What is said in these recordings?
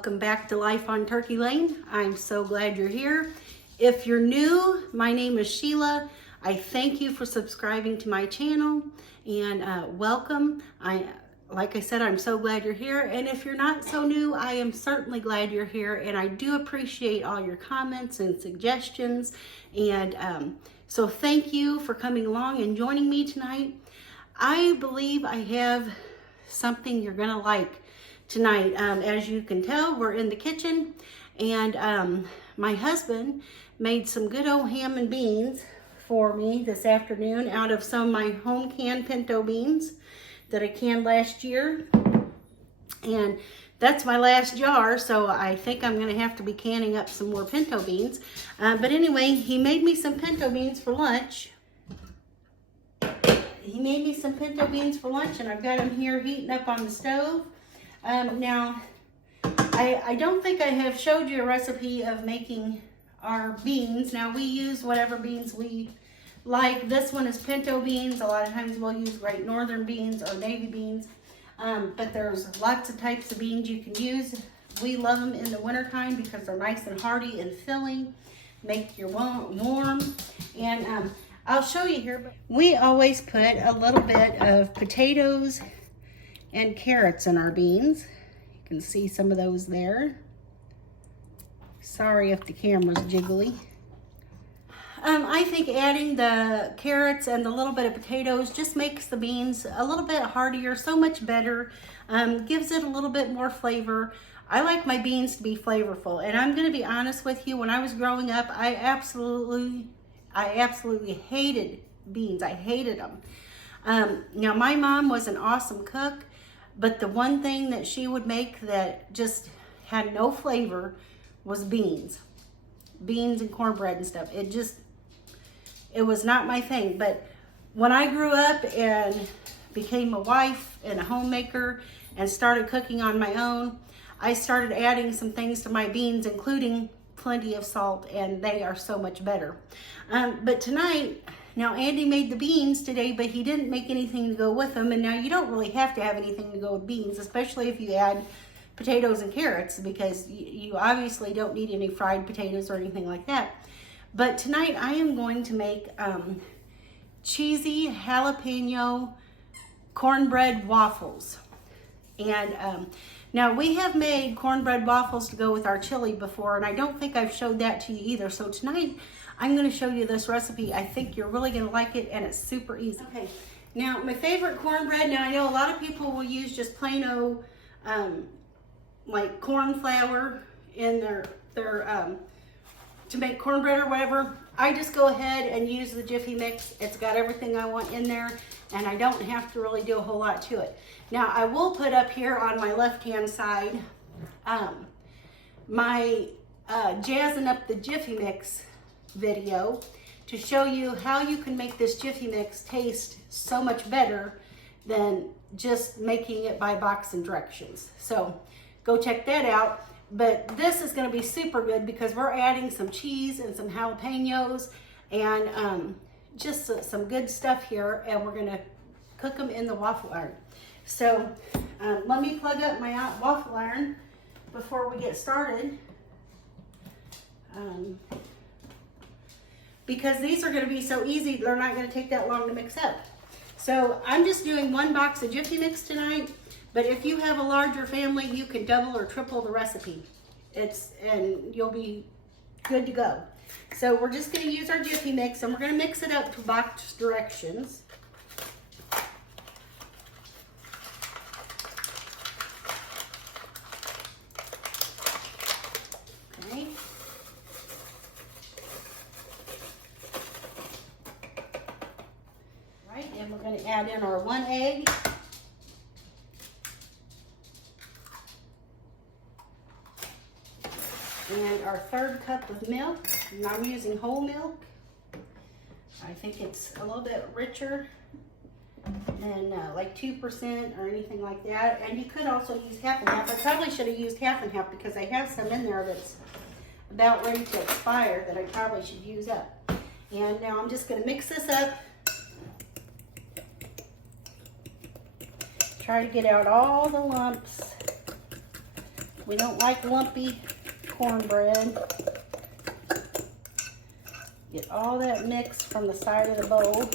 Welcome back to Life on Turkey Lane. I'm so glad you're here. If you're new, my name is Sheila. I thank you for subscribing to my channel and welcome. Like I said, I'm so glad you're here. And if you're not so new, I am certainly glad you're here. And I do appreciate all your comments and suggestions. And so thank you for coming along and joining me tonight. I believe I have something you're gonna like tonight. As you can tell, we're in the kitchen and my husband made some good old ham and beans for me this afternoon out of some of my home canned pinto beans that I canned last year. And that's my last jar, so I think I'm gonna have to be canning up some more pinto beans. But anyway, he made me some pinto beans for lunch. And I've got them here heating up on the stove. Now, I don't think I have showed you a recipe of making our beans. Now, we use whatever beans we like. This one is pinto beans. A lot of times we'll use Great Northern beans or navy beans. But there's lots of types of beans you can use. We love them in the wintertime because they're nice and hearty and filling, make you warm. And I'll show you here, but we always put a little bit of potatoes and carrots in our beans. You can see some of those there. Sorry if the camera's jiggly. I think adding the carrots and the little bit of potatoes just makes the beans a little bit heartier, so much better. Gives it a little bit more flavor. I like my beans to be flavorful, and I'm gonna be honest with you, when I was growing up, I absolutely hated beans. I hated them. Now, my mom was an awesome cook, but the one thing that she would make that just had no flavor was beans and cornbread and stuff. It was not my thing. But when I grew up and became a wife and a homemaker and started cooking on my own, I started adding some things to my beans, including plenty of salt, and they are so much better. But tonight, now Andy made the beans today, but he didn't make anything to go with them. And now you don't really have to have anything to go with beans, especially if you add potatoes and carrots, because you obviously don't need any fried potatoes or anything like that. But tonight I am going to make cheesy jalapeno cornbread waffles. And now we have made cornbread waffles to go with our chili before, and I don't think I've showed that to you either. So tonight I'm going to show you this recipe. I think you're really going to like it, and it's super easy. Okay, now my favorite cornbread. Now I know a lot of people will use just plain old like corn flour in their to make cornbread or whatever. I just go ahead and use the Jiffy mix. It's got everything I want in there, and I don't have to really do a whole lot to it. Now I will put up here on my left hand side my jazzing up the Jiffy mix video to show you how you can make this Jiffy mix taste so much better than just making it by box and directions. So go check that out. But this is going to be super good because we're adding some cheese and some jalapenos and just some good stuff here, and we're going to cook them in the waffle iron. So let me plug up my waffle iron before we get started. Because these are going to be so easy, they're not going to take that long to mix up. So I'm just doing one box of Jiffy mix tonight, but if you have a larger family, you can double or triple the recipe. And you'll be good to go. So we're just going to use our Jiffy mix, and we're going to mix it up to box directions. Okay. Right, and we're going to add in our 1 egg. And our 3rd cup of milk, and I'm using whole milk. I think it's a little bit richer than like 2% or anything like that. And you could also use half and half. I probably should have used half and half because I have some in there that's about ready to expire that I probably should use up. And now I'm just going to mix this up. Try to get out all the lumps We don't like lumpy cornbread. Get all that mix from the side of the bowl.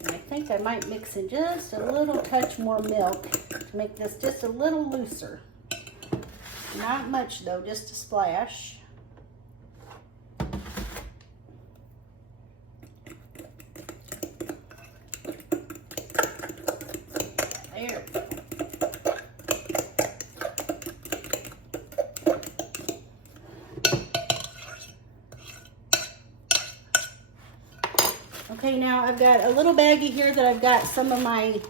And I think I might mix in just a little touch more milk to make this just a little looser. Not much though, just a splash. There. Okay, now I've got a little baggie here that I've got some of my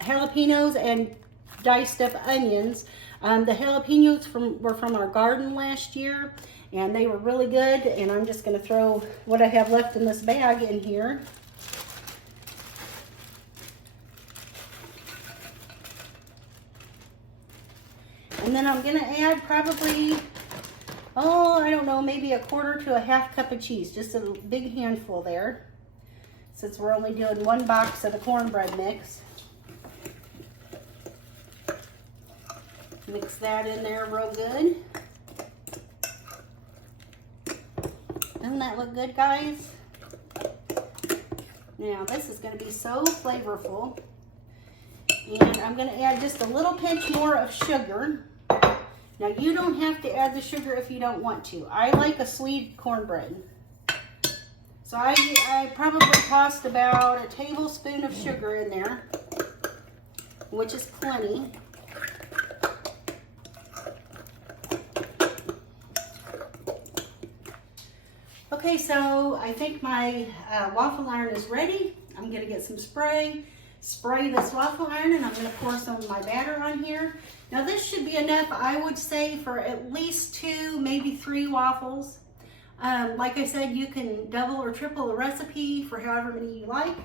jalapenos and diced up onions. The jalapenos were from our garden last year, and they were really good. And I'm just going to throw what I have left in this bag in here. And then I'm going to add probably, oh, I don't know, maybe 1/4 to a 1/2 cup of cheese. Just a big handful there, since we're only doing 1 box of the cornbread mix. Mix that in there real good. Doesn't that look good, guys? Now this is going to be so flavorful. And I'm going to add just a little pinch more of sugar. Now you don't have to add the sugar if you don't want to. I like a sweet cornbread. So I probably tossed about a tablespoon of sugar in there, which is plenty. Okay, so I think my waffle iron is ready. I'm going to get some spray this waffle iron, and I'm going to pour some of my batter on here. Now this should be enough, I would say, for at least 2, maybe 3 waffles. Like I said, you can double or triple the recipe for however many you like.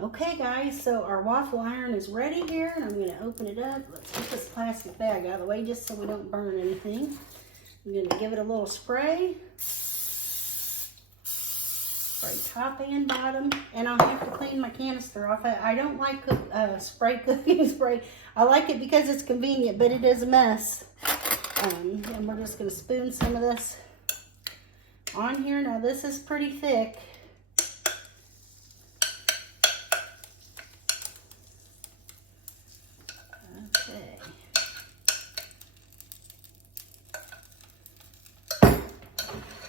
Okay guys, so our waffle iron is ready here, and I'm going to open it up. Let's get this plastic bag out of the way just so we don't burn anything. I'm going to give it a little spray. Spray top and bottom, and I'll have to clean my canister off. I don't like cooking spray. I like it because it's convenient, but it is a mess. And we're just going to spoon some of this on here. Now this is pretty thick. Okay.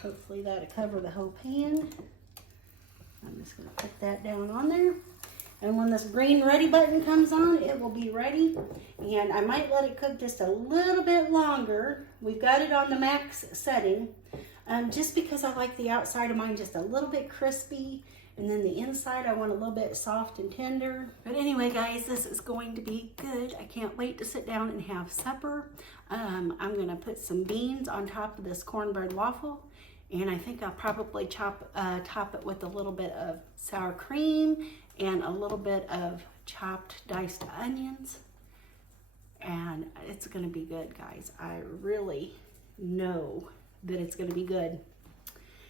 Hopefully that'll cover the whole pan. I'm just going to put that down on there. And when this green ready button comes on, it will be ready. And I might let it cook just a little bit longer. We've got it on the max setting. Just because I like the outside of mine just a little bit crispy. And then the inside I want a little bit soft and tender. But anyway, guys, this is going to be good. I can't wait to sit down and have supper. I'm going to put some beans on top of this cornbread waffle. And I think I'll probably top it with a little bit of sour cream and a little bit of chopped diced onions. And it's going to be good, guys. I really know that it's going to be good.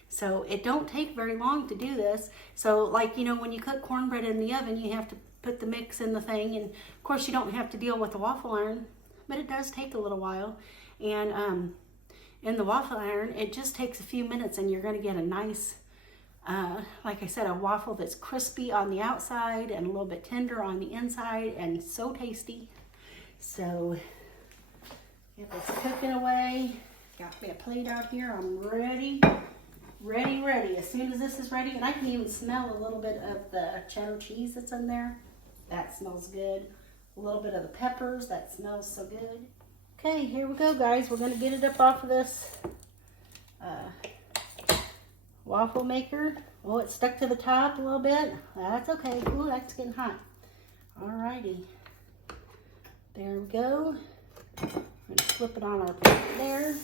So it don't take very long to do this. So like, you know, when you cook cornbread in the oven, you have to put the mix in the thing. And of course you don't have to deal with the waffle iron, but it does take a little while. And in the waffle iron, it just takes a few minutes and you're going to get a nice, like I said, a waffle that's crispy on the outside and a little bit tender on the inside and so tasty. So get this cooking away. Got me a plate out here. I'm ready. As soon as this is ready, and I can even smell a little bit of the cheddar cheese that's in there. That smells good. A little bit of the peppers. That smells so good. Okay, here we go, guys. We're going to get it up off of this waffle maker. Oh, it's stuck to the top a little bit. That's okay. Ooh, that's getting hot. Alrighty. There we go. I'm going to flip it on our plate there.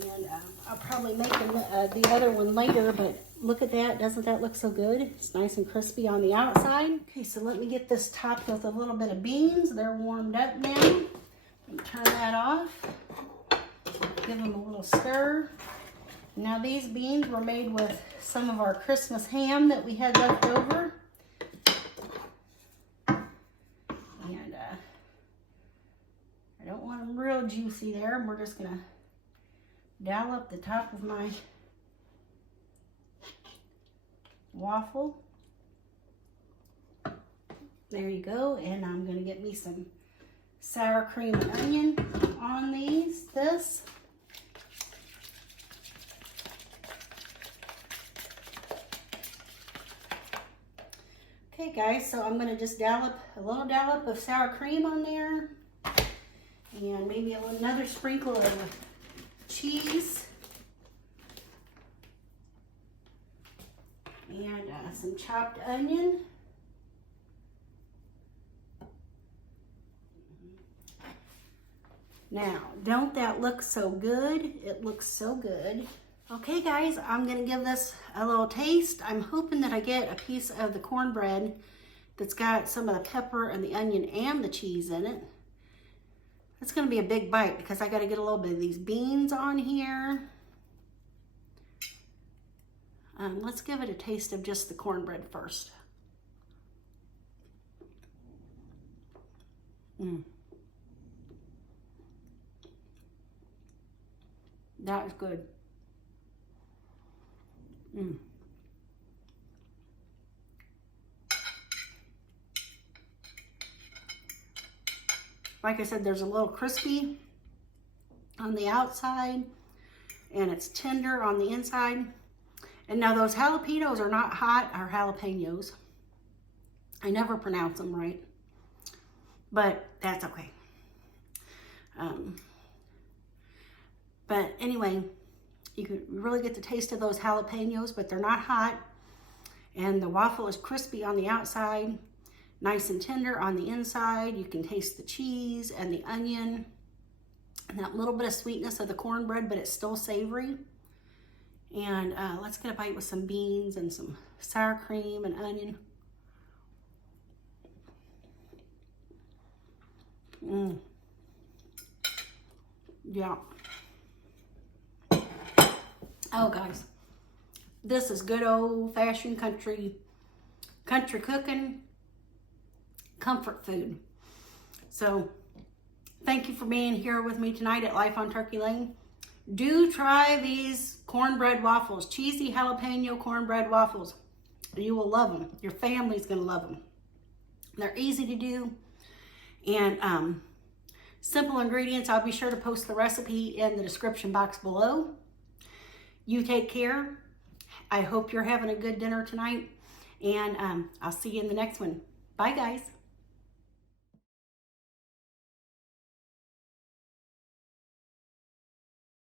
And I'll probably make the other one later, but look at that. Doesn't that look so good? It's nice and crispy on the outside. Okay, so let me get this topped with a little bit of beans. They're warmed up now. Turn that off. Give them a little stir. Now these beans were made with some of our Christmas ham that we had left over. And I don't want them real juicy there. We're just gonna dollop the top of my waffle. There you go. And I'm gonna get me some sour cream and onion on this. Okay guys, so I'm gonna just dollop a little dollop of sour cream on there, and maybe another sprinkle of cheese, and some chopped onion. Now, don't that look so good? It looks so good. Okay guys, I'm gonna give this a little taste. I'm hoping that I get a piece of the cornbread that's got some of the pepper and the onion and the cheese in it. It's gonna be a big bite because I gotta get a little bit of these beans on here. Let's give it a taste of just the cornbread first. That is good. Like I said, there's a little crispy on the outside and it's tender on the inside. And now those jalapenos are not hot, or jalapenos. I never pronounce them right, but that's okay. But anyway, you can really get the taste of those jalapenos, but they're not hot. And the waffle is crispy on the outside, nice and tender on the inside. You can taste the cheese and the onion and that little bit of sweetness of the cornbread, but it's still savory. And let's get a bite with some beans and some sour cream and onion. Yeah. Oh guys, this is good old-fashioned country cooking, comfort food. So thank you for being here with me tonight at Life on Turkey Lane. Do try these cornbread waffles, cheesy jalapeno cornbread waffles. You will love them. Your family's gonna love them. They're easy to do, and simple ingredients. I'll be sure to post the recipe in the description box below. You take care. I hope you're having a good dinner tonight, and I'll see you in the next one. Bye guys.